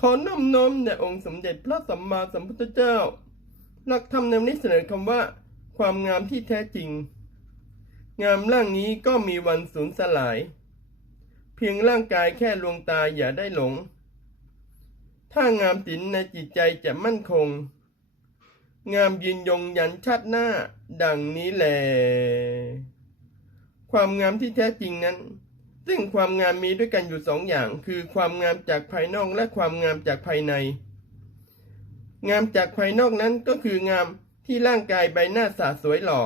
ขอน้อมน้อมแด่องค์สมเด็จพระสัมมาสัมพุทธเจ้า หลักธรรมในวนนี้เสนอคำว่า ความงามที่แท้จริง งามร่างนี้ก็มีวันสูญสลาย เพียงร่างกายแค่ลวงตาอย่าได้หลง ถ้างามศิลในจิตใจจะมั่นคง งามยืนยงยันชาติหน้า ดังนี้แหลความงามที่แท้จริงนั้น ซึ่งความงามมีด้วยกันอยู่สองอย่าง คือความงามจากภายนอกและความงามจากภายใน งามจากภายนอกนั้นก็คืองามที่ร่างกายใบหน้าสาสวยหล่อ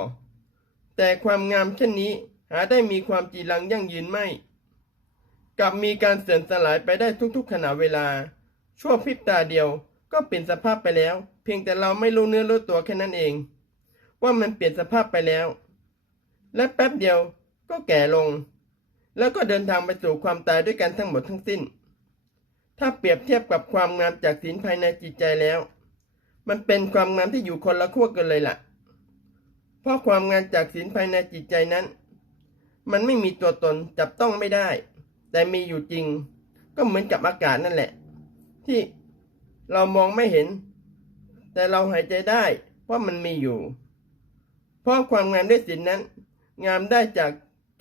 แต่ความงามเช่นนี้หาได้มีความจีรังยั่งยืนไม่ กลับมีการเสื่อมสลายไปได้ทุกๆขณะเวลา ชั่วพริบตาเดียวก็เปลี่ยนสภาพไปแล้ว เพียงแต่เราไม่รู้เนื้อรู้ตัวแค่นั้นเอง ว่ามันเปลี่ยนสภาพไปแล้ว และแป๊บเดียวก็แก่ลง แล้วก็เดินทางไปสู่ความตายด้วยกันทั้งหมดทั้งสิ้น ถ้าเปรียบเทียบกับความงามจากศีลภายในจิตใจแล้ว มันเป็นความงามที่อยู่คนละขั้วกันเลยล่ะ เพราะความงามจากศีลภายในจิตใจนั้น มันไม่มีตัวตนจับต้องไม่ได้ แต่มีอยู่จริง ก็เหมือนกับอากาศนั่นแหละ ที่เรามองไม่เห็น แต่เราหายใจได้ เพราะมันมีอยู่ เพราะความงามด้วยศีลนั้น งามได้จาก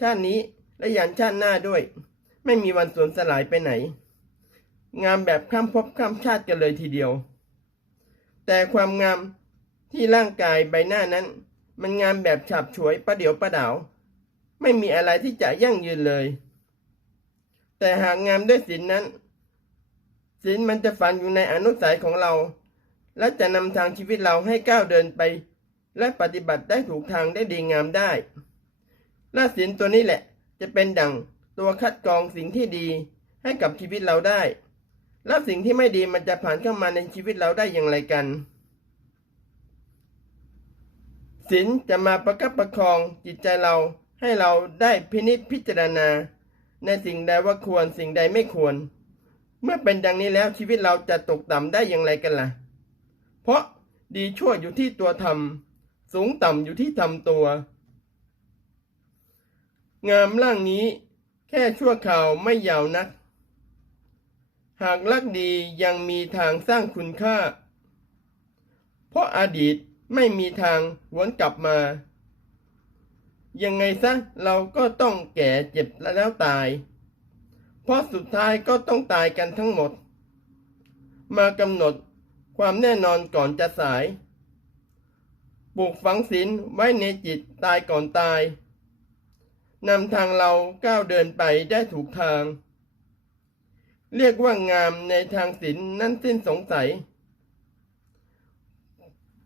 ชาตินี้ และยันชาติหน้าด้วย ไม่มีวันสูญสลายไปไหน งามแบบข้ามภพข้ามชาติกันเลยทีเดียว แต่ความงามที่ร่างกายใบหน้านั้น มันงามแบบฉับฉวยประเดี๋ยวประดาว ไม่มีอะไรที่จะยั่งยืนเลย แต่หากงามด้วยศีลนนั้นศีลมันจะฝังอยู่ในอนุสัยของเรา และจะนำทางชีวิตเราให้ก้าวเดินไป และปฏิบัติได้ถูกทางได้ดีงามได้และศีลตัวนี้แหละ จะเป็นดั่งตัวคัดกรองสิ่งที่ดีให้กับชีวิตเราได้ แล้วสิ่งที่ไม่ดีมันจะผ่านเข้ามาในชีวิตเราได้อย่างไรกันศีลจะมาประคับประคองจิตใจเราให้เราได้พินิจพิจารณา ในสิ่งใดว่าควรสิ่งใดไม่ควร เมื่อเป็นดังนี้แล้วชีวิตเราจะตกต่ำได้อย่างไรกันล่ะ เพราะดีชั่วอยู่ที่ตัวทำสูงต่ำอยู่ที่ทำตัว งามร่างนี้แค่ชั่วข่าวไม่ยาวนัก หากรักดียังมีทางสร้างคุณค่า เพราะอดีตไม่มีทางหวนกลับมา ยังไงซะเราก็ต้องแก่เจ็บแล้วตาย เพราะสุดท้ายก็ต้องตายกันทั้งหมด มากำหนดความแน่นอนก่อนจะสายปลูกฝังศีลไว้ในจิตตายก่อนตาย นำทางเราก้าวเดินไปได้ถูกทาง เรียกว่างามในทางศีลนั่นสิ้นสงสัย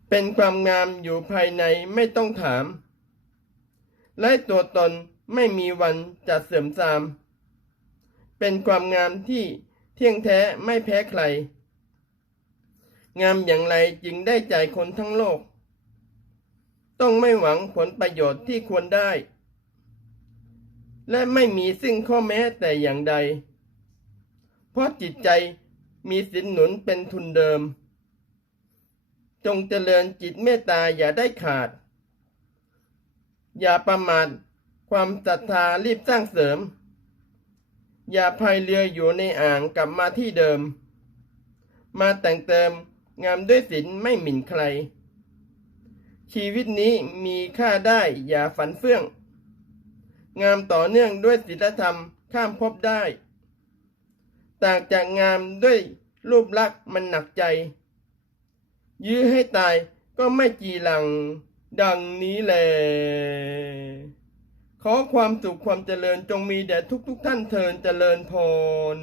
เป็นความงามอยู่ภายในไม่ต้องถาม และตัวตนไม่มีวันจะเสื่อมทราม เป็นความงามที่เที่ยงแท้ไม่แพ้ใคร งามอย่างไรจึงได้ใจคนทั้งโลก ต้องไม่หวังผลประโยชน์ที่ควรได้ และไม่มีซึ่งข้อแม้แต่อย่างใด เพราะจิตใจมีสินหนุนเป็นทุนเดิม จงเจริญจิตเมตตาอย่าได้ขาด อย่าประมาทความศรัทธารีบสร้างเสริม อย่าพายเรืออยู่ในอ่างกลับมาที่เดิม มาแต่งเติมงามด้วยศีลไม่หมิ่นใคร ชีวิตนี้มีค่าได้อย่าฝันเฟื่อง งามต่อเนื่องด้วยศีลธรรมข้ามภพได้ ต่างจากงามด้วยรูปลักษณ์มันหนักใจ ยื้อให้ตายก็ไม่จีหลังดังนี้แหละขอความสุขความเจริญจงมีแด่ทุกๆทท่านเทินเจริญพร